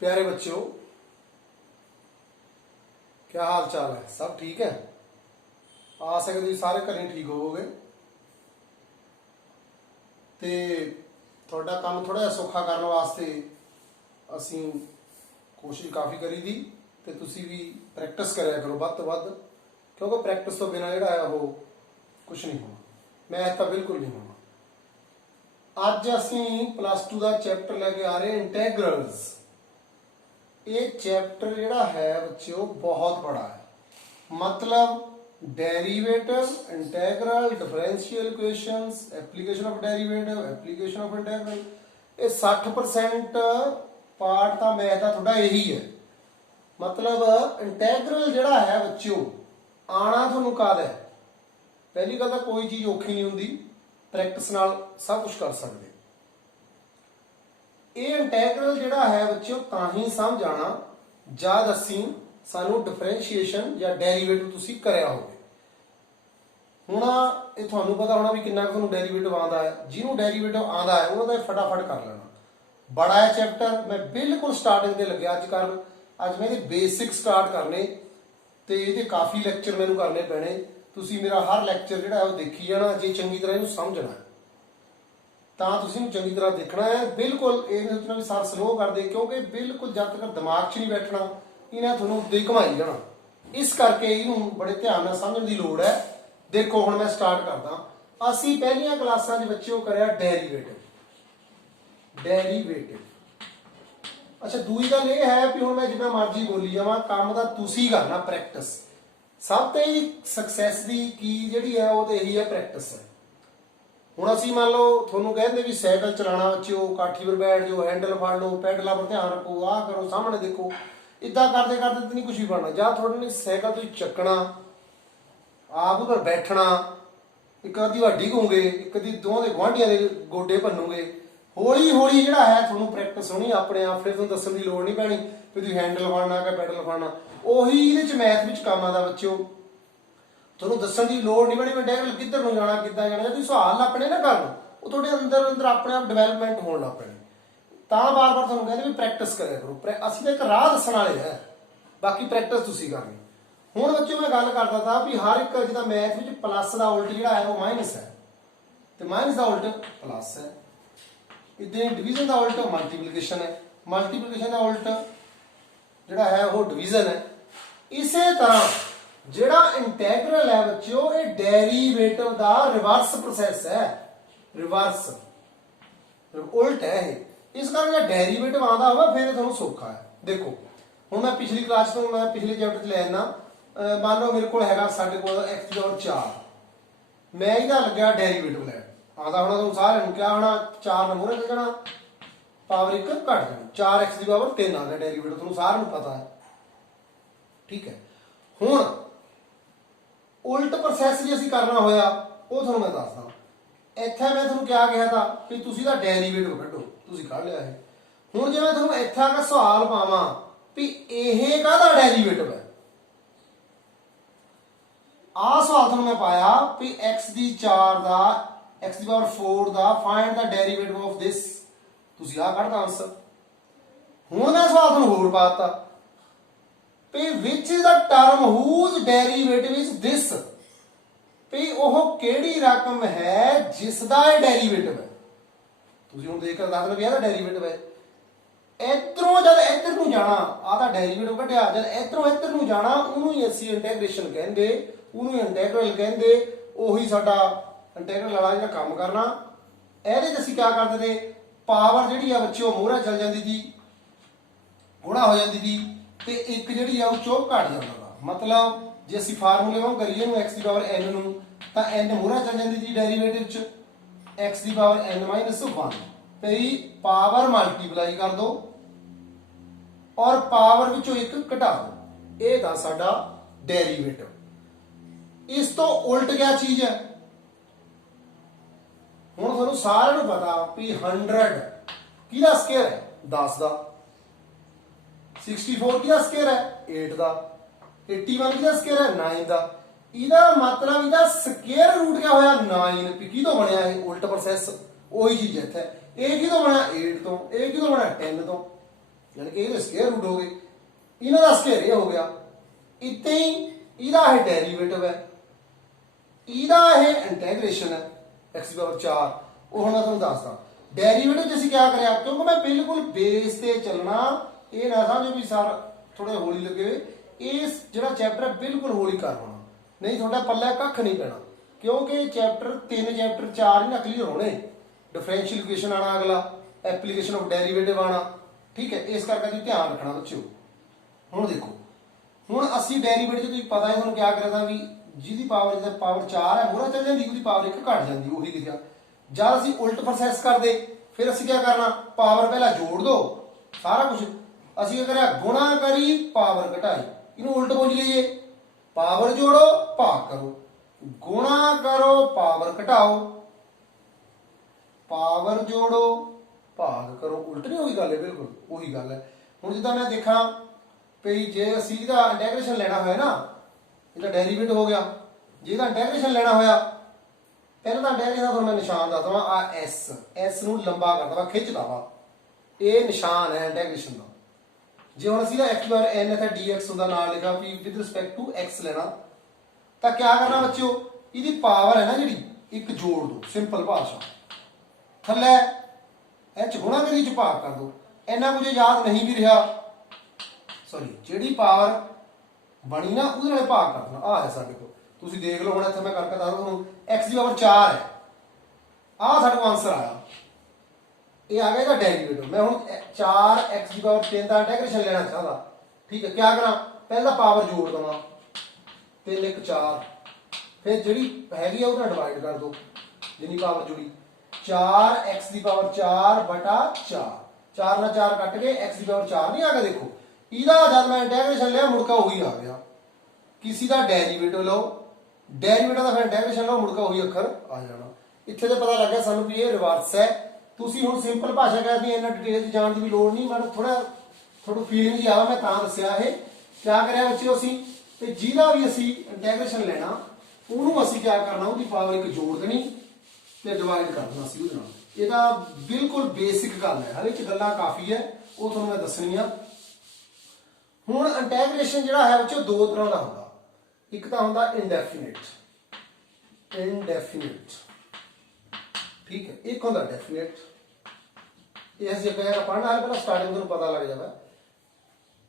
प्यारे बच्चों, क्या हाल चाल है? सब ठीक है? आस है कि तुसीं सारे घरें ठीक होवोगे ते तुहाडा काम थोड़ा जिहा सौखा करने वास्ते असीं कोशिश काफ़ी करी दी ते तुसीं भी प्रैक्टिस करिया करो वध तो वध, क्योंकि प्रैक्टिस तो बिना जिहड़ा है वो कुछ नहीं होना। मैथ तो बिल्कुल नहीं होना। अज असीं +2 का चैप्टर लैके आ रहे इंटैग्रल्स। ये चैप्टर जिहड़ा है बच्चों बहुत बड़ा है, मतलब derivative, integral, differential equations, application of derivative, application of integral, ये 60% पार्ट तो मैथ का थोड़ा यही है। मतलब इंटेग्रल जिहड़ा है बच्चों आना तुहानूं कद है। पहली गल तो कोई चीज़ औखी नहीं हुंदी, प्रैक्टिस नाल सब कुछ कर सकते। ये इंटैग्रल जिहड़ा है बच्चों तां ही समझ आना जद असीं सानूं डिफरेंशिएशन या डेरीवेटिव तुसीं करिया होवे। हुण ये तुहानूं पता होना भी किन्ना तुहानूं डेरीवेटिव आंदा है। जिहनूं डेरीवेटिव आंदा है उहदा फटाफट कर लेना। बड़ा है चैप्टर, मैं बिल्कुल स्टार्टिंग ते लग्या अज मैं बेसिक स्टार्ट करने ते इहदे काफ़ी लैक्चर मैनूं करने पैणे। तुसीं मेरा हर लैक्चर जिहड़ा है वो देखी जाना, जे चंगी तरह इहनूं समझना है ਤਾਂ ਤੁਸੀਂ ਨੂੰ ਚੰਗੀ ਤਰ੍ਹਾਂ ਦੇਖਣਾ ਹੈ। ਬਿਲਕੁਲ ਇਹ ਨਹੀਂ ਸੋਚਣਾ ਵੀ ਸਰ ਸਲੋ ਕਰ ਦੇ, ਕਿਉਂਕਿ ਬਿਲਕੁਲ ਜਦ ਤੱਕ ਦਿਮਾਗ 'ਚ ਨਹੀਂ ਬੈਠਣਾ ਇਹਨੇ ਤੁਹਾਨੂੰ ਉੱਤੇ ਹੀ ਘੁਮਾਈ ਜਾਣਾ। ਇਸ ਕਰਕੇ ਇਹਨੂੰ ਬੜੇ ਧਿਆਨ ਨਾਲ ਸਮਝਣ ਦੀ ਲੋੜ ਹੈ। ਦੇਖੋ ਹੁਣ ਮੈਂ ਸਟਾਰਟ ਕਰਦਾ। ਅਸੀਂ ਪਹਿਲੀਆਂ ਕਲਾਸਾਂ 'ਚ ਬੱਚਿਓ ਕਰਿਆ ਡੈਰੀਵੇਟਿਵ। ਅੱਛਾ, ਦੂਜੀ ਗੱਲ ਇਹ ਹੈ ਵੀ ਹੁਣ ਮੈਂ ਜਿੰਨਾ ਮਰਜ਼ੀ ਬੋਲੀ ਜਾਵਾਂ, ਕੰਮ ਦਾ ਤੁਸੀਂ ਕਰਨਾ ਪ੍ਰੈਕਟਿਸ। ਸਭ ਤੋਂ ਹੀ ਸਕਸੈਸ ਦੀ ਕੀ ਜਿਹੜੀ ਹੈ ਉਹ ਤਾਂ ਇਹੀ ਹੈ, ਪ੍ਰੈਕਟਿਸ ਹੈ। ਹੁਣ ਅਸੀਂ ਮੰਨ ਲਓ ਤੁਹਾਨੂੰ ਕਹਿੰਦੇ ਵੀ ਸਾਈਕਲ ਚਲਾਉਣਾ ਬੱਚਿਓ, ਕਾਠੀ ਪਰ ਬੈਠ ਜਾਓ, ਹੈਂਡਲ ਫੜ ਲਓ, ਪੈਡਲਾਂ ਪਰ ਧਿਆਨ ਰੱਖੋ, ਆਹ ਕਰੋ, ਸਾਹਮਣੇ ਦੇਖੋ। ਇੱਦਾਂ ਕਰਦੇ ਕਰਦੇ ਤਾਂ ਨਹੀਂ ਕੁਝ ਵੀ ਬਣਨਾ। ਜਾਂ ਤੁਹਾਡੇ ਨੇ ਸਾਈਕਲ ਤੁਸੀਂ ਚੱਕਣਾ, ਆਪ ਉੱਪਰ ਬੈਠਣਾ, ਇੱਕ ਅੱਧੀ ਵਾਰ ਡਿੱਗੋਗੇ, ਇੱਕ ਅੱਧੀ ਦੋਵਾਂ ਦੇ ਗੁਆਂਢੀਆਂ ਦੇ ਗੋਡੇ ਭੰਨੂਗੇ। ਹੌਲੀ ਹੌਲੀ ਜਿਹੜਾ ਹੈ ਤੁਹਾਨੂੰ ਪ੍ਰੈਕਟਿਸ ਹੋਣੀ ਆਪਣੇ ਆਪ। ਫਿਰ ਤੁਹਾਨੂੰ ਦੱਸਣ ਦੀ ਲੋੜ ਨਹੀਂ ਪੈਣੀ ਵੀ ਤੁਸੀਂ ਹੈਂਡਲ ਫੜਨਾ ਕਿ ਪੈਡਲ ਫੜਨਾ। ਉਹੀ ਇਹਦੇ 'ਚ ਮੈਥ ਵਿੱਚ ਕੰਮ ਆਉਂਦਾ ਬੱਚਿਓ। ਤੁਹਾਨੂੰ ਦੱਸਣ ਦੀ ਲੋੜ ਨਹੀਂ ਪੈਣੀ ਵੀ ਇੰਟੈਗਰਲ ਕਿੱਧਰ ਨੂੰ ਜਾਣਾ, ਕਿੱਦਾਂ ਜਾਣਾ। ਤੁਸੀਂ ਸਵਾਲ ਆਪਣੇ ਨਾ ਕਰਨ, ਉਹ ਤੁਹਾਡੇ ਅੰਦਰ ਅੰਦਰ ਆਪਣੇ ਆਪ ਡਿਵੈਲਪਮੈਂਟ ਹੋਣ ਲੱਗ ਪੈਣੀ। ਤਾਂ ਬਾਰ-ਬਾਰ ਤੁਹਾਨੂੰ ਕਹਿੰਦੇ ਵੀ ਪ੍ਰੈਕਟਿਸ ਕਰਿਆ ਕਰੋ। ਅਸੀਂ ਤਾਂ ਇੱਕ ਰਾਹ ਦੱਸਣ ਵਾਲੇ ਹੈ, ਬਾਕੀ ਪ੍ਰੈਕਟਿਸ ਤੁਸੀਂ ਕਰਨੀ। ਹੁਣ ਬੱਚਿਓ ਮੈਂ ਗੱਲ ਕਰਦਾ ਤਾ ਵੀ ਹਰ ਇੱਕ ਜਿੱਦਾਂ ਮੈਥ ਵਿੱਚ ਪਲੱਸ ਦਾ ਉਲਟ ਜਿਹੜਾ ਹੈ ਉਹ ਮਾਈਨਸ ਹੈ, ਤੇ ਮਾਈਨਸ ਦਾ ਉਲਟ ਪਲੱਸ ਹੈ। ਇੱਦਾਂ ਡਿਵੀਜ਼ਨ ਦਾ ਉਲਟ ਮਲਟੀਪਲੀਕੇਸ਼ਨ ਹੈ, ਮਲਟੀਪਲੀਕੇਸ਼ਨ ਦਾ ਉਲਟ ਜਿਹੜਾ ਹੈ ਉਹ ਡਿਵੀਜ਼ਨ ਹੈ। ਇਸੇ ਤਰ੍ਹਾਂ ਜਿਹੜਾ ਇੰਟੈਗਰਲ ਹੈ ਬੱਚਿਓ ਇਹ ਡੈਰੀਵੇਟਿਵ ਦਾ ਰਿਵਰਸ ਪ੍ਰੋਸੈਸ ਹੈ, ਰਿਵਰਸ ਉਲਟ ਹੈ ਇਹ। ਇਸ ਕਰਕੇ ਜੇ ਡੈਰੀਵੇਟਿਵ ਆਉਂਦਾ ਹੋਵੇ ਫਿਰ ਤੁਹਾਨੂੰ ਸੌਖਾ ਹੈ। ਦੇਖੋ ਹੁਣ ਮੈਂ ਪਿਛਲੀ ਕਲਾਸ ਤੋਂ ਮੈਂ ਪਿਛਲੇ ਚੈਪਟਰ 'ਚ ਲੈ ਜਾਂਦਾ। ਮੰਨ ਲਓ ਮੇਰੇ ਕੋਲ ਹੈਗਾ ਸਾਡੇ ਕੋਲ x⁴, ਮੈਂ ਇਹਦਾ ਲੱਗਿਆ ਡੈਰੀਵੇਟਿਵ ਲੈਣ। ਆਉਂਦਾ ਹੋਣਾ ਤੁਹਾਨੂੰ ਸਾਰਿਆਂ ਨੂੰ, ਕਿਆ ਹੋਣਾ 4 ਨੂੰ ਮੂਹਰੇ ਲੱਗਣਾ, ਪਾਵਰ 1 ਘੱਟ ਜਾਣੀ, 4x⁴ ਆ ਗਿਆ ਡੈਰੀਵੇਟਿਵ, ਤੁਹਾਨੂੰ ਸਾਰਿਆਂ ਨੂੰ ਪਤਾ ਹੈ। ਠੀਕ ਹੈ, ਹੁਣ ਉਲਟ ਪ੍ਰੋਸੈਸ ਜੇ ਅਸੀਂ ਕਰਨਾ ਹੋਇਆ ਉਹ ਤੁਹਾਨੂੰ ਮੈਂ ਦੱਸਦਾ। ਇੱਥੇ ਮੈਂ ਤੁਹਾਨੂੰ ਕਿਹਾ ਕਿਹਾ ਤਾਂ ਵੀ ਤੁਸੀਂ ਦਾ ਡੈਰੀਵੇਟਿਵ ਕੱਢੋ, ਤੁਸੀਂ ਕੱਢ ਲਿਆ ਇਹ। ਹੁਣ ਜੇ ਮੈਂ ਤੁਹਾਨੂੰ ਇੱਥੇ ਆ ਕੇ ਸਵਾਲ ਪਾਵਾਂ ਵੀ ਇਹ ਕਾਹਦਾ ਡੈਰੀਵੇਟਿਵ ਹੈ, ਆਹ ਸਵਾਲ ਤੁਹਾਨੂੰ ਮੈਂ ਪਾਇਆ ਵੀ x⁴ the x⁴ the find the derivative of this, ਤੁਸੀਂ ਆਹ ਕੱਢਦਾ ਆਨਸਰ। ਹੁਣ ਮੈਂ ਸਵਾਲ ਤੁਹਾਨੂੰ ਹੋਰ ਪਾਤਾ ਵੀ which is the term whose derivative is this, ਵੀ ਉਹ ਕਿਹੜੀ ਰਕਮ ਹੈ ਜਿਸ ਦਾ ਇਹ ਡੈਰੀਵੇਟਿਵ ਹੈ। ਤੁਸੀਂ ਹੁਣ ਦੇਖ ਕੇ ਦੱਸ ਦਿਓ ਵੀ ਇਹਦਾ ਡੈਰੀਵੇਟਿਵ ਹੈ। ਇੱਧਰੋਂ ਜਦ ਇੱਧਰ ਨੂੰ ਜਾਣਾ, ਆਹ ਤਾਂ ਡੈਰੀਵੇਟਿਵ ਕੱਢਿਆ, ਜਦ ਇੱਧਰੋਂ ਇੱਧਰ ਨੂੰ ਜਾਣਾ ਉਹਨੂੰ ਹੀ ਅਸੀਂ ਇੰਟੈਗ੍ਰੇਸ਼ਨ ਕਹਿੰਦੇ, ਉਹਨੂੰ ਹੀ ਇੰਟੈਗਰਲ ਕਹਿੰਦੇ। ਉਹੀ ਸਾਡਾ ਇੰਟੈਗਰਲ ਵਾਲਾ ਜਿਹੜਾ ਕੰਮ ਕਰਨਾ। ਇਹਦੇ 'ਚ ਅਸੀਂ ਕਿਆ ਕਰਦੇ ਤੇ ਪਾਵਰ ਜਿਹੜੀ ਆ ਬੱਚਿਓ ਮੂਹਰੇ ਚੱਲ ਜਾਂਦੀ ਸੀ, ਗੁਣਾ ਹੋ ਜਾਂਦੀ ਸੀ, ਤੇ ਇੱਕ ਜਿਹੜੀ ਆ ਉਹ ਚੋਕ ਘਟ ਜਾਂਦਾ ਵਾ। ਮਤਲਬ ਜੇ ਅਸੀਂ ਫਾਰਮੂਲੇ ਵਾਂਗ ਕਰੀਏ ਨੂੰ x⁴n ਨੂੰ, ਤਾਂ n ਮੂਹਰੇ ਚੱਲ ਜਾਂਦੀ ਸੀ ਡੈਰੀਵੇਟਿਵ 'ਚ, x⁴n-1 ਤੇ ਪਾਵਰ ਮਲਟੀਪਲਾਈ ਕਰ ਦੋ ਔਰ ਪਾਵਰ ਵਿੱਚੋਂ ਇੱਕ ਘਟਾ ਦੋ। ਇਹ ਤਾਂ ਸਾਡਾ ਡੈਰੀਵੇਟਿਵ। ਇਸ ਤੋਂ ਉਲਟ ਕਿਆ ਚੀਜ਼ ਹੈ? ਹੁਣ ਤੁਹਾਨੂੰ ਸਾਰਿਆਂ ਨੂੰ ਪਤਾ ਵੀ 100 ਕਿਹਦਾ ਸਕੁਅਰ ਹੈ? 10 ਦਾ। 64 ਕਿਹਦਾ ਸਕੁਅਰ ਹੈ? 8 ਦਾ। 81 ਕਿਹਦਾ ਸਕੁਅਰ ਹੈ? 9 ਦਾ। ਇਹਦਾ ਮਤਲਬ ਇਹਦਾ ਸਕੁਅਰ ਰੂਟ ਕਿਆ ਹੋਇਆ? 9। ਵੀ ਕਿਹਦੋਂ ਬਣਿਆ ਇਹ? ਉਲਟ ਪ੍ਰੋਸੈਸ। ਉਹੀ ਚੀਜ਼ ਇੱਥੇ ਇਹ ਕਿਹਦੋਂ ਬਣਿਆ? 8 ਤੋਂ। ਇਹ ਕਿਹਦੋਂ ਬਣਿਆ? 10 ਤੋਂ। यानी कि ये स्केयर रूट हो गए, इन्हों का स्केयर ये हो गया। इतना ही इहदा है डेरीवेटिव है, इहदा है इंटैग्रेशन है x की पावर 4। वो मैं तुहानूं दसदा डेरीवेटिव च असीं क्या करिया, क्योंकि मैं बिल्कुल बेस ते चलना, ये ना समझो भी सर थोड़े हौली लगे, इस जिहड़ा चैप्टर है बिल्कुल हौली कर होना, नहीं थोड़ा पल्ले कख नहीं पैना, क्योंकि चैप्टर 3 चैप्टर 4 ही ना क्लीयर होने। डिफरेंशियल इक्वेशन आना अगला, एप्लीकेशन ऑफ डेरीवेटिव आना, ठीक है। इस करके तुसीं ध्यान रखना बच्चों। हुण देखो, हुण असीं डेरीवेटिव तुसीं पता है तुहानूं क्या करदा भी जिहदी पावर 4 है मोहरा चल जाती, उसकी पावर 1 घट जाती, वही लिखिया। जब असीं उल्ट प्रोसैस करते फिर असीं क्या करना, पावर पहला जोड़ दो सारा कुछ, असीं क्या करिया गुणा करी पावर घटाई, इनू उल्ट बोल लीजिए, पावर जोड़ो भाग करो, गुणा करो पावर घटाओ, पावर जोड़ो भाग करो, उल्ट नहीं होगी गल है, बिल्कुल वही गल है। हुण जिद्दां मैं देखा भी जे असीं इहदा इंटैग्रेशन लेना होया ना, इहदा डेरीवेटिव हो गया, जे इहदा इंटैग्रेशन लेना होया, पहले तो इंटैग्रेशन का मैं निशान दस दवा, आ एस नूं लंबा करदा वा, खिंचदा वा, ये निशान है इंटैग्रेशन का। जे हुण असीं एक्स बार एन इत्थे डी एक्स हुंदा नाल लिखा भी विद रिस्पेक्ट टू एक्स लेना, तो क्या करना बच्चों, इहदी पावर है ना जिहड़ी, एक जोड़ दो, सिंपल भाषा, थल्ले एच गुणा करी च भाग कर दो। इन्ना कुछ याद नहीं भी रहा, सॉरी जिहड़ी पावर बनी ना उहदे नाल भाग कर देना, आ है साडे कोल, तुसीं देख लो हुण इत्थे मैं करके दस तुहानूं, एक्स की पावर 4 है, आ साडे कोल आंसर आया, ये आ गया इसका डेरीवेटिव। मैं हूँ 4 एक्स की पावर 3 का इंटैग्रेशन लेना चाहता, ठीक है। क्या करा, पहला पावर जोड़ देवा, 3 1 4, फिर जी हैगी उन्हें डिवाइड कर दो, जिनी पावर जुड़ी 4 एक्स की पावर 4 बटा 4, 4 ना 4 कट गए, एक्स की पावर 4 नहीं आ गया। देखो इहदा जब मैं इंटैग्रेशन लिया मुड़का वही आ गया, किसी का डेरीवेटिव लो, डेरीवेटिव का फिर इंटैग्रेशन लो, मुड़का वही अखर आ जाना। इत्थे तो पता लग गया सानू भी ये रिवर्स है। तुसीं हुण सिंपल भाषा कहती इन्ना डिटेल जाने की भी लोड़ नहीं, मैं थोड़ा थोड़ी फीलिंग जी आवा, मैं तां दस्सिया है। क्या करिया बच्चों असीं ते जिहदा भी असीं इंटैग्रेशन लेना उहनूं असीं क्या करना, उसकी पावर 1 जोड़ देनी ते डिवाइड कर देना सी उहदे नाल। इहदा बिल्कुल बेसिक गल है, हले च गल्लां काफ़ी है, वो तुहानूं मैं दस्सणीआं। हुण इंटैग्रेशन जिहड़ा है बच्चों दो तरह का हुंदा, एक तां हुंदा इंडेफिनिट, इंडेफिनिट, ठीक है, एक होता डेफिनेट। ये पढ़ना है पहले स्टार्टिंग में पता लग जाता।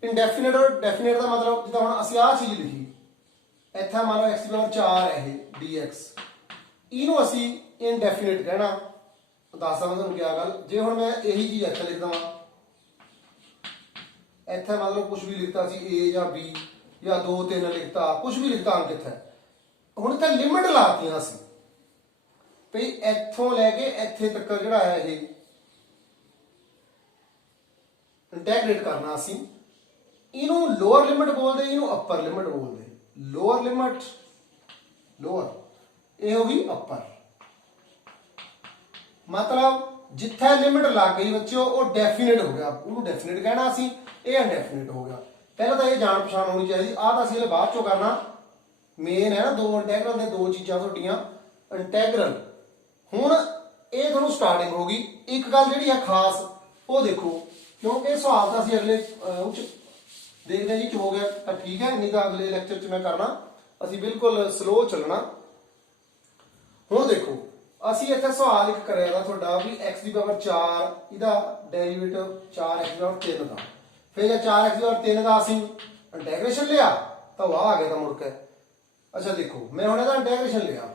इंडेफिनेट और डेफिनेट का मतलब जिदा हम असी आ चीज लिखी, इतना मान लो एक्स की पावर 4 है डी एक्स, इनू असी इनडेफिनेट कहना। दसदा मैं तुहानूं क्या गल, जे हुण मैं यही चीज इत्थे लिख देवां, इत्थे मतलब कुछ भी लिखता सी ए या बी या 2 3 लिखता, कुछ भी लिखता अंक इत्थे, हुण इत्थे लिमिट लातियां असी भई इत्थों लैके इत्थे तक जिहड़ा है ये इंटैग्रेट करना असी, इनू लोअर लिमिट बोलते, इनू अपर लिमिट बोलते। लोअर लिमिट लोअर, ये होगी अपर, मतलब जिथे लिमिट लग गई बच्चों वो डेफिनेट हो गया, उन्होंने डेफिनेट कहना असी, ये अनडेफिनेट हो गया। पहले तो ये जान पछाण होनी चाहिए, आ तो असीं बाद चों करना, मेन है ना दो इंटैग्रल ने, दो चीज़ां तुहाडीआं इंटैग्रल। हुण ये तुहानूं स्टार्टिंग होगी, एक गल जिहड़ी है खास वो देखो, क्योंकि सवाल तो असीं अगले देखते हैं जी हो गया तो ठीक है, नहीं तो अगले लैक्चर च मैं करना, असीं बिल्कुल स्लो चलना। हुण देखो असीं इत्थे सवाल एक करिआ दा तुहाडा भी एक्स की पावर 4 इहदा डेरीवेटिव 4 एक्स की पावर 3 का, फिर जे 4 एक्स की पावर 3 का असीं इंटैग्रेशन लिया तो वह आ गया था मुड़ के। अच्छा देखो मैं हुण इहदा इंटैग्रेशन लिया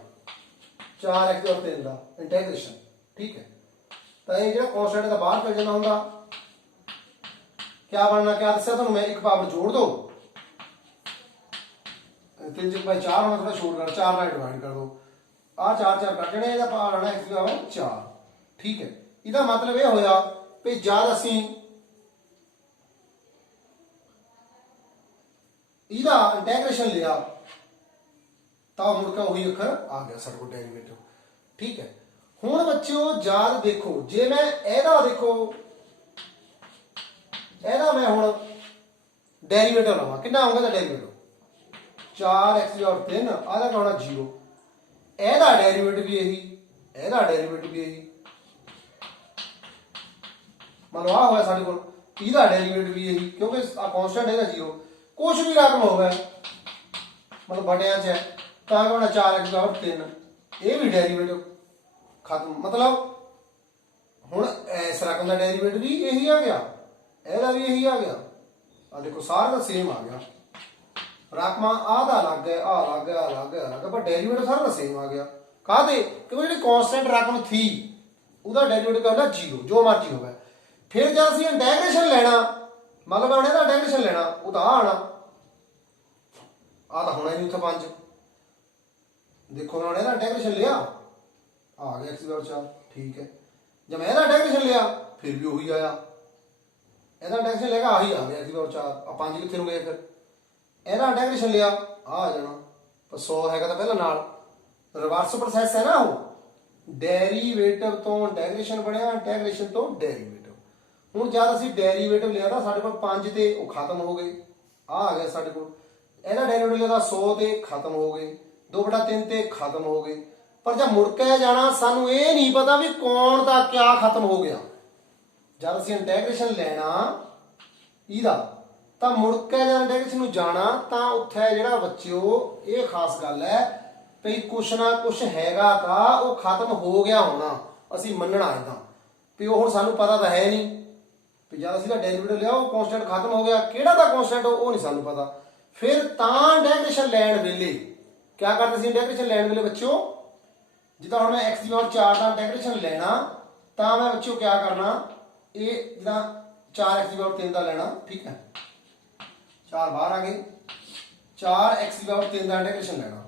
4 एक्स की पावर 3 का इंटैग्रेशन, ठीक है, तो ये जो कॉन्स्टेंट का बाहर चल जाना होंगे, क्या बनना, क्या दस्या तुहानूं मैं, एक पावर जोड़ दो, 3 4 होना, थोड़ा छोड़ कर 4 नाल डिवाइड कर दो, आ 4 4 कट जाने, इहदा पावर आना एक्स की पावर 4, ठीक है। इहदा मतलब यह होया भी जद असीं इहदा इंटैग्रेशन लिया तो मुड़का वही अखर आ गया साडे कोल डेरीवेटिव, ठीक है। हुण बच्चों जद देखो जे मैं इहदा देखो ਇਹਦਾ मैं ਹੁਣ डेरीवेटिव लवां, कितना आऊंगा डेरीवेटिव 4 एक्स की पावर 3, आधा का होना 0, ਇਹਦਾ डेरीवेटिव भी यही, ਇਹਦਾ डेरीवेटिव भी यही, मतलब आ होया साडे कोल ਇਹਦਾ ਡੈਰੀਵੇਟਿਵ ਵੀ ਇਹੀ, ਕਿਉਂਕਿ ਆ ਕਾਂਸਟੈਂਟ ਹੈਗਾ 0, ਕੁਝ ਵੀ ਰਕਮ ਹੋਵੇ मतलब बटिया च है तो क्या होना 4x बराबर 3, ये भी डेरीवेटिव खत्म। मतलब हुण इस रकम का डेरीवेटिव भी यही आ गया, ਇਹਦਾ भी यही आ गया। आ देखो सारा का सेम आ गया, रकम आधा अलग है, आ अलग है, अलग है, अलग है, पर डेरीवेटिव सारा का सेम आ गया। काहदे क्योंकि जी कांस्टेंट रकम थी ਉਹਦਾ डेरीवेटिव क्या होना 0, जो मर्जी होवे। फिर जब असं इंटैग्रेशन लेना, मतलब हमने ਇਹਦਾ इंटैग्रेशन लेना, वो तो आना आ होना ही नहीं उत्थे 5। देखो उन्होंने ना इंटैग्रेशन लिया, आ गया x बराबर 4, ठीक है। जब मैं इंटैग्रेशन लिया फिर भी वही आया, ਇਹਦਾ इंटैग्रेशन लेगा आ ही आ गया x बराबर 4, आ 5 कितने हो गए, फिर ਇਹਦਾ इंटैग्रेशन लिया आ जाना, पर 100 हैगा तो पहला नाल रिवर्स प्रोसेस है ना, वो डेरीवेटिव तो इंटैग्रेशन बनया, इंटैग्रेशन तो डेरीवेटिव। हुण जद असीं डेरीवेटिव लिया था साडे कोल 5 ते वो खत्म हो गए, आ गया साडे कोल। ਇਹਦਾ ਡੈਰੀਵੇਟਿਵ ਲਿਆ 100 ਤੇ ਖਤਮ ਹੋ ਗਏ, 2/3 ਤੇ ਖਤਮ ਹੋ ਗਏ। ਪਰ ਜਦ ਮੁੜ ਕੇ ਜਾਣਾ ਸਾਨੂੰ ਇਹ ਨਹੀਂ ਪਤਾ ਵੀ ਕੌਣ ਦਾ ਕਿਆ ਖਤਮ ਹੋ ਗਿਆ। ਜਦ ਅਸੀਂ ਇੰਟੈਗ੍ਰੇਸ਼ਨ ਲੈਣਾ ਇਹਦਾ ਤਾਂ ਮੁੜ ਕੇ ਜਦ ਇੰਟੈਗ੍ਰੇਸ਼ਨ ਨੂੰ ਜਾਣਾ ਤਾਂ ਉੱਥੇ ਜਿਹੜਾ ਬੱਚਿਓ ਇਹ ਖਾਸ ਗੱਲ ਹੈ ਵੀ ਕੁਛ ਨਾ ਕੁਛ ਹੈਗਾ ਤਾਂ ਉਹ ਖਤਮ ਹੋ ਗਿਆ ਹੋਣਾ, ਅਸੀਂ ਮੰਨਣਾ ਇਦਾਂ ਵੀ ਉਹ ਹੁਣ ਸਾਨੂੰ ਪਤਾ ਤਾਂ ਹੈ ਨਹੀਂ ਵੀ ਜਦ ਅਸੀਂ ਦਾ ਡੈਰੀਵੇਟਿਵ ਲਿਆ ਉਹ ਕਨਸਟੈਂਟ ਖਤਮ ਹੋ ਗਿਆ, ਕਿਹੜਾ ਦਾ ਕਨਸਟੈਂਟ ਉਹ ਨਹੀਂ ਸਾਨੂੰ ਪਤਾ। फिर इंटैग्रेशन लैन वेले क्या करते इंटैग्रेशन लैन वेले बच्चों, जिदा हम मैं x की पावर 4 का इंटैग्रेशन लेना तो मैं बच्चों क्या करना, ये जिदा 4x की पावर 3 का लेना, ठीक है, 4 बाहर आ गए, 4x की पावर 3 का इंटैग्रेशन लेना,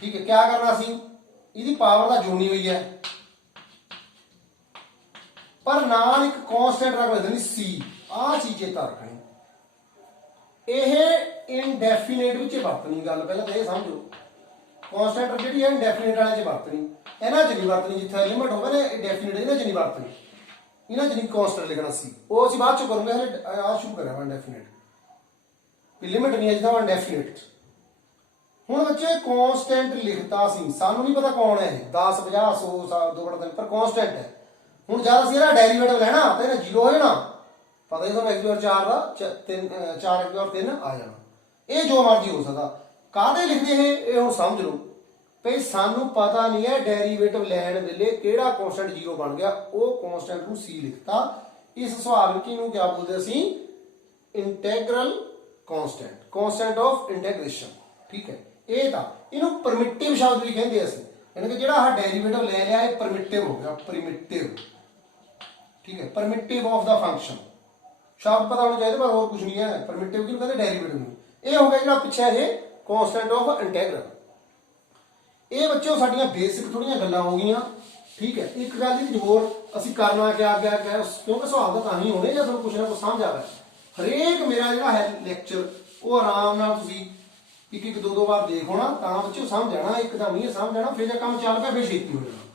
ठीक है। क्या करना सी इसकी पावर का जोड़नी हुई है, पर नाल एक कांस्टेंट रख देनी c, आ चीज चेता रखनी। ਇਹ ਇਨਡੈਫੀਨਿਟ ਵਿੱਚ ਵਰਤਣੀ, ਗੱਲ ਪਹਿਲਾਂ ਤਾਂ ਇਹ ਸਮਝੋ, ਕਾਂਸਟੈਂਟ ਜਿਹੜੀ ਹੈ ਇਨਡੈਫੀਨਿਟ ਵਾਲੇ 'ਚ ਵਰਤਣੀ, ਇਹਨਾਂ 'ਚ ਨਹੀਂ ਵਰਤਣੀ। ਜਿੱਥੇ ਲਿਮਿਟ ਹੋਵੇ ਨਾ ਡੈਫੀਨਿਟ, ਇਹਨਾਂ 'ਚ ਨਹੀਂ ਵਰਤਣੀ, ਇਹਨਾਂ 'ਚ ਨਹੀਂ ਕਾਂਸਟੈਂਟ ਲਿਖਣਾ ਸੀ, ਉਹ ਅਸੀਂ ਬਾਅਦ 'ਚ ਕਰੂੰਗੇ, ਹਲੇ ਆ ਸ਼ੁਰੂ ਕਰਿਆ ਵਾ ਇੰਡੈਫੀਨਿਟ ਵੀ ਲਿਮਿਟ ਨਹੀਂ ਹੈ ਜਿੱਦਾਂ ਇੰਡੈਫੀਨਿਟ। ਹੁਣ ਬੱਚੇ ਕਾਂਸਟੈਂਟ ਲਿਖਤਾ ਸੀ, ਸਾਨੂੰ ਨਹੀਂ ਪਤਾ ਕੌਣ ਹੈ, 10 50 100 2/3, ਪਰ ਕਾਂਸਟੈਂਟ ਹੈ। ਹੁਣ ਜਦ ਅਸੀਂ ਇਹਦਾ ਡੈਰੀਵੇਟਿਵ ਲੈਣਾ ਤਾਂ ਇਹਨੇ 0 ਹੋ ਜਾਣਾ, पता ही ਤੁਹਾਨੂੰ x बराबर 4 ਦਾ 4 x बराबर 3 आ जाना। ਇਹ ਜੋ ਮਰਜ਼ੀ ਹੋ ਸਕਦਾ। ਕਾਹਦੇ ਲਿਖਦੇ ਇਹ ਹੁਣ ਸਮਝ ਲਓ ਭਈ ਸਾਨੂੰ ਪਤਾ ਨਹੀਂ ਹੈ ਡੈਰੀਵੇਟਿਵ ਲੈਣ ਵੇਲੇ ਕਿਹੜਾ ਕਾਂਸਟੈਂਟ 0 ਬਣ ਗਿਆ, ਉਹ ਕਾਂਸਟੈਂਟ ਨੂੰ c ਲਿਖਤਾ। ਇਸ ਸਵਾਲ ਵਿੱਚ ਇਹਨੂੰ ਕੀ ਬੋਲਦੇ ਅਸੀਂ, integral constant, constant of integration, ਠੀਕ ਹੈ। ਇਹ ਤਾਂ ਇਹਨੂੰ ਪਰਮਿਟਿਵ ਸ਼ਬਦ ਵੀ ਕਹਿੰਦੇ ਅਸੀਂ, ਯਾਨੀ ਕਿ ਜਿਹੜਾ ਆਹ ਡੈਰੀਵੇਟਿਵ ਲੈ ਲਿਆ ਇਹ ਪਰਮਿਟਿਵ ਹੋ ਗਿਆ, ਪਰਮਿਟਿਵ, ਠੀਕ ਹੈ, ਪਰਮਿਟਿਵ ਆਫ ਦਾ ਫੰਕਸ਼ਨ। शब्द पता होना चाहिए, पर और कुछ नहीं है। परमिटिव की कहते डेरिवेटिव नहीं। ये हो गया जो पिछे है कांस्टेंट ऑफ इंटैग्रल। ये बच्चों साडियां बेसिक थोड़ियां गल्लां हो गईयां, ठीक है। एक गल जी होर असीं करना क्या क्योंकि सवाल तो तां ही होने जब तुहानूं कुछ ना कुछ समझ आवे। हरेक मेरा जिहड़ा है लैक्चर वो आराम नाल तुसीं एक दो बार देखो ना, तां बच्चों समझ आना, एकदम नहीं समझ आना, फिर जब काम चल पिया फिर छेती हो जाना,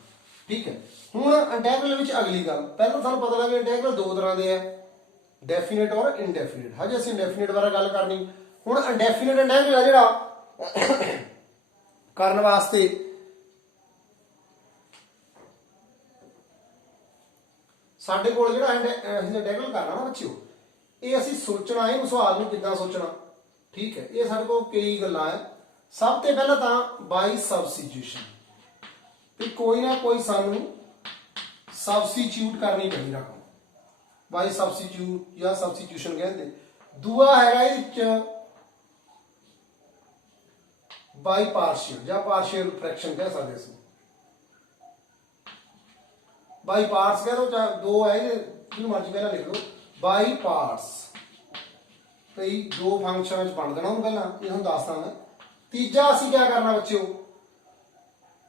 ठीक है। हुण इंटैग्रल विच अगली गल, पहलां तुहानूं पता लगे इंटैग्रल दो तरह के है, डेफिनेट और इनडेफिनेट। हजे असीं इंडेफिनेट बारे गल करनी। हुण इंडेफिनेट इंटैग्रल जिहड़ा करन वास्ते साडे कोल जिहड़ा असीं इंटैग्रल करना ना बच्चों, ये असीं सोचना है सवाल नूं किद्दां सोचना, ठीक है। ये साडे कोल कई गल्लां है। सब तो पहला तां बाई सबस्टिट्यूशन, भी कोई ना कोई सानूं सबस्टिट्यूट करनी पैंदी रकम, बाई सबस्टिट्यूट या सबस्टिट्यूशन कहते। दूआ है बाई पार्शियल या पार्शियल फ्रैक्शन कह सकते हैं, बाई पार्ट्स कह दो, चाहे दो है जो मर्जी पहला लिख लो, बाई पार्ट्स कई दो फंक्शन बन देना पहला, ये हम दसदा मैं। तीजा असीं क्या करना बच्चों,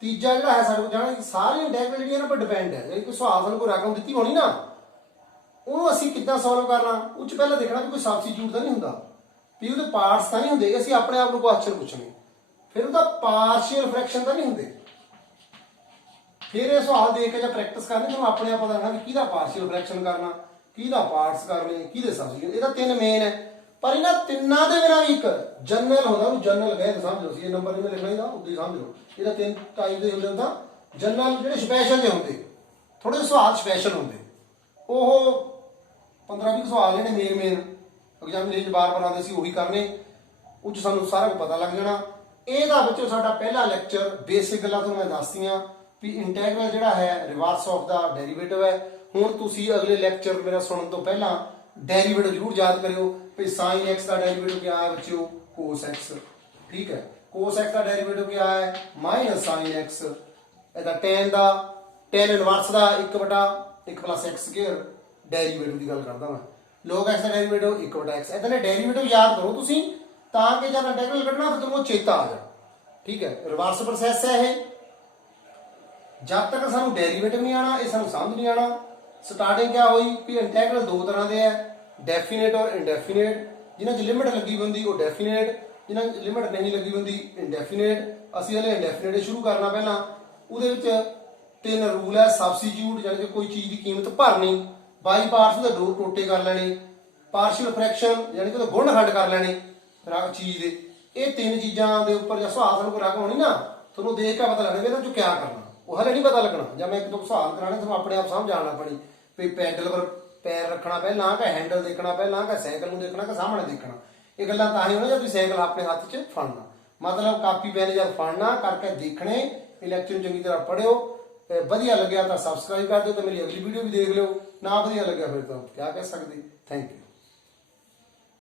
तीजा जिहड़ा है साडे कोल जाना सारी इंटैग्रल जिहड़ी इन्हां पर डिपेंड है, यानी कोई सवाल सानूं कोई रकम दित्ती होनी ना, ਉਹਨੂੰ ਅਸੀਂ ਕਿੱਦਾਂ ਸੋਲਵ ਕਰਨਾ, ਉਹ 'ਚ ਪਹਿਲਾਂ ਦੇਖਣਾ ਵੀ ਕੋਈ ਸਬਸਟੀਟਿਊਟ ਤਾਂ ਨਹੀਂ ਹੁੰਦਾ, ਵੀ ਉਹਦੇ ਪਾਰਟਸ ਤਾਂ ਨਹੀਂ ਹੁੰਦੇ, ਅਸੀਂ ਆਪਣੇ ਆਪ ਨੂੰ ਕੁਐਸਚਨ ਪੁੱਛਣੇ, ਫਿਰ ਉਹਦਾ ਪਾਰਸ਼ੀਅਲ ਫ੍ਰੈਕਸ਼ਨ ਤਾਂ ਨਹੀਂ ਹੁੰਦੇ। ਫਿਰ ਇਹ ਸਵਾਲ ਦੇਖ ਕੇ ਜਾਂ ਪ੍ਰੈਕਟਿਸ ਕਰਨੀ ਤੁਹਾਨੂੰ ਆਪਣੇ ਆਪ ਪਤਾ ਲੱਗਣਾ ਵੀ ਕਿਹਦਾ ਪਾਰਸ਼ੀਅਲ ਫ੍ਰੈਕਸ਼ਨ ਕਰਨਾ, ਕਿਹਦਾ ਪਾਰਟਸ ਕਰਨੇ, ਕਿਹਦੇ ਸਬਸਟੀਟਿਊਟ। ਇਹਦਾ 3 ਮੇਨ ਹੈ, ਪਰ ਇਹਨਾਂ ਤਿੰਨਾਂ ਦੇ ਬਿਨਾਂ ਵੀ ਇੱਕ ਜਨਰਲ ਹੁੰਦਾ, ਉਹਨੂੰ ਜਨਰਲ ਕਹਿੰਦੇ, ਸਮਝ ਲਓ। ਇਹ ਨੰਬਰ ਜਿਵੇਂ ਲਿਖਣਾ ਇਹਦਾ ਉਦੋਂ ਹੀ ਸਮਝ ਲਓ। ਇਹਦਾ 3 ਟਾਈਪ ਦੇ ਹੁੰਦੇ ਹੁੰਦਾ, ਜਨਰਲ ਜਿਹੜੇ ਸਪੈਸ਼ਲ ਜਿਹੇ ਹੁੰਦੇ, ਥੋੜੇ ਸਵਾਲ ਸਪੈਸ਼ਲ ਹੁੰਦੇ, ਉਹ 15-20 ਸਵਾਲ ਜਿਹੜੇ ਮੇਨ ਐਗਜ਼ਾਮੀਨੇਸ਼ਨ ਬਾਰ-ਬਾਰ ਆਉਂਦੇ ਸੀ ਉਹੀ ਕਰਨੇ, ਉਹ 'ਚ ਸਾਨੂੰ ਸਾਰਾ ਕੁਝ ਪਤਾ ਲੱਗ ਜਾਣਾ। ਇਹਦਾ ਵਿੱਚੋਂ ਸਾਡਾ ਪਹਿਲਾ ਲੈਕਚਰ ਬੇਸਿਕ ਗੱਲਾਂ ਤੁਹਾਨੂੰ ਮੈਂ ਦੱਸਤੀਆਂ ਵੀ ਇੰਟੈਗਰਲ ਜਿਹੜਾ ਹੈ ਰਿਵਰਸ ਆਫ ਦਾ ਡੈਰੀਵੇਟਿਵ ਹੈ। ਹੁਣ ਤੁਸੀਂ ਅਗਲੇ ਲੈਕਚਰ ਮੇਰਾ ਸੁਣਨ ਤੋਂ ਪਹਿਲਾਂ ਡੈਰੀਵੇਟਿਵ ਜ਼ਰੂਰ ਯਾਦ ਕਰਿਓ ਵੀ sin x ਦਾ ਡੈਰੀਵੇਟਿਵ ਕੀ ਹੈ ਬੱਚਿਓ, cos x। ਠੀਕ ਹੈ, cos x ਦਾ ਡੈਰੀਵੇਟਿਵ ਕੀ ਹੈ -sin x। ਇਹਦਾ tan ਇਨਵਰਸ ਦਾ 1/1 + x² ਡੈਰੀਵੇਟਿਵ ਦੀ ਗੱਲ ਕਰਦਾ ਮੈਂ। log x ਦਾ ਡੈਰੀਵੇਟਿਵ 1/x। ਇਦਾਂ ਦੇ ਡੈਰੀਵੇਟਿਵ ਯਾਦ ਕਰੋ ਤੁਸੀਂ ਤਾਂ ਕਿ ਜਦ ਇੰਟੈਗਰਲ ਕੱਢਣਾ ਤਾਂ ਤੁਹਾਨੂੰ ਚੇਤਾ ਆ ਜਾ। ਠੀਕ ਹੈ, ਰਿਵਰਸ ਪ੍ਰੋਸੈਸ ਹੈ ਇਹ। ਜਦ ਤੱਕ ਸਾਨੂੰ ਡੈਰੀਵੇਟਿਵ ਨਹੀਂ ਆਣਾ ਇਹ ਸਾਨੂੰ ਸਮਝ ਨਹੀਂ ਆਣਾ। ਸਟਾਰਟਿੰਗ ਕਿਆ ਹੋਈ ਵੀ ਇੰਟੈਗਰਲ ਦੋ ਤਰ੍ਹਾਂ ਦੇ ਹੈ, ਡੈਫੀਨੇਟ ਔਰ ਇਨਡੈਫੀਨੇਟ। ਜਿਨ੍ਹਾਂ 'ਚ ਲਿਮਿਟ ਲੱਗੀ ਹੁੰਦੀ ਉਹ ਡੈਫੀਨੇਟ, ਜਿਨ੍ਹਾਂ 'ਚ ਲਿਮਿਟ ਨਹੀਂ ਲੱਗੀ ਹੁੰਦੀ ਇਨਡੈਫੀਨੇਟ। ਅਸੀਂ ਹਲੇ ਇਨਡੈਫੀਨੇਟ ਸ਼ੁਰੂ ਕਰਨਾ ਪਹਿਲਾਂ। ਉਹਦੇ ਵਿੱਚ 3 ਰੂਲ ਹੈ। ਸਬਸਟੀਟਿਊਟ ਯਾਨੀ ਕਿ ਕੋਈ ਚੀਜ਼ ਦੀ ਕੀਮਤ ਭਰਨੀ, ਬਾਈ ਪਾਰਟਸ ਉਹਦੇ ਦੋ ਟੋਟੇ ਕਰ ਲੈਣੇ, ਪਾਰਸ਼ੀਅਲ ਫ੍ਰੈਕਸ਼ਨ ਯਾਨੀ ਕਿ ਉਹਦਾ ਗੁਣ ਖੰਡ ਕਰ ਲੈਣੇ ਚੀਜ਼ ਦੇ। ਇਹ 3 ਚੀਜ਼ਾਂ ਦੇ ਉੱਪਰ ਜੇ ਸਵਾਲ ਸਾਨੂੰ ਕੋਈ ਰਕਮ ਹੋਣੀ ਨਾ ਤੁਹਾਨੂੰ ਦੇਖ ਕੇ ਪਤਾ ਲੱਗਣਾ ਵੀ ਇਹਨਾਂ 'ਚੋਂ ਕਿਆ ਕਰਨਾ। ਉਹ ਹਲੇ ਨਹੀਂ ਪਤਾ ਲੱਗਣਾ। ਜਾਂ ਮੈਂ ਇੱਕ ਦੋ ਸਵਾਲ ਕਰਾਣੇ ਤੁਹਾਨੂੰ ਆਪਣੇ ਆਪ ਸਮਝ ਆਉਣਾ ਆਪਣੀ ਵੀ ਪੈਡਲ ਪਰ ਪੈਰ ਰੱਖਣਾ ਪਹਿਲਾਂ ਕਿ ਹੈਂਡਲ ਦੇਖਣਾ ਪਹਿਲਾਂ ਕਿ ਸਾਈਕਲ ਨੂੰ ਦੇਖਣਾ ਕਿ ਸਾਹਮਣੇ ਦੇਖਣਾ। ਇਹ ਗੱਲਾਂ ਤਾਂ ਹੀ ਹੋਣਾ ਜਦ ਤੁਸੀਂ ਸਾਈਕਲ ਆਪਣੇ ਹੱਥ 'ਚ ਫੜਨਾ। ਮਤਲਬ ਕਾਪੀ ਪੈਨ ਜਦ ਫੜਨਾ ਕਰਕੇ ਦੇਖਣੇ। ਇਹ ਲੈਕਚਰ ਨੂੰ ਚੰਗੀ ਤਰ੍ਹਾਂ ਪੜ੍ਹਿਓ। ਵਧੀਆ ਲੱਗਿਆ ਤਾਂ ਸਬਸਕ੍ਰਾਈਬ ਕਰ ਦਿਓ ਤੇ ਮੇਰੀ ਅਗਲੀ ਵੀਡੀਓ ਵੀ ਦੇਖ ਲਿਓ। ਨਾ ਵਧੀਆ ਲੱਗਿਆ ਫਿਰ ਤਾਂ ਕਿਆ ਕਹਿ ਸਕਦੇ। Thank you.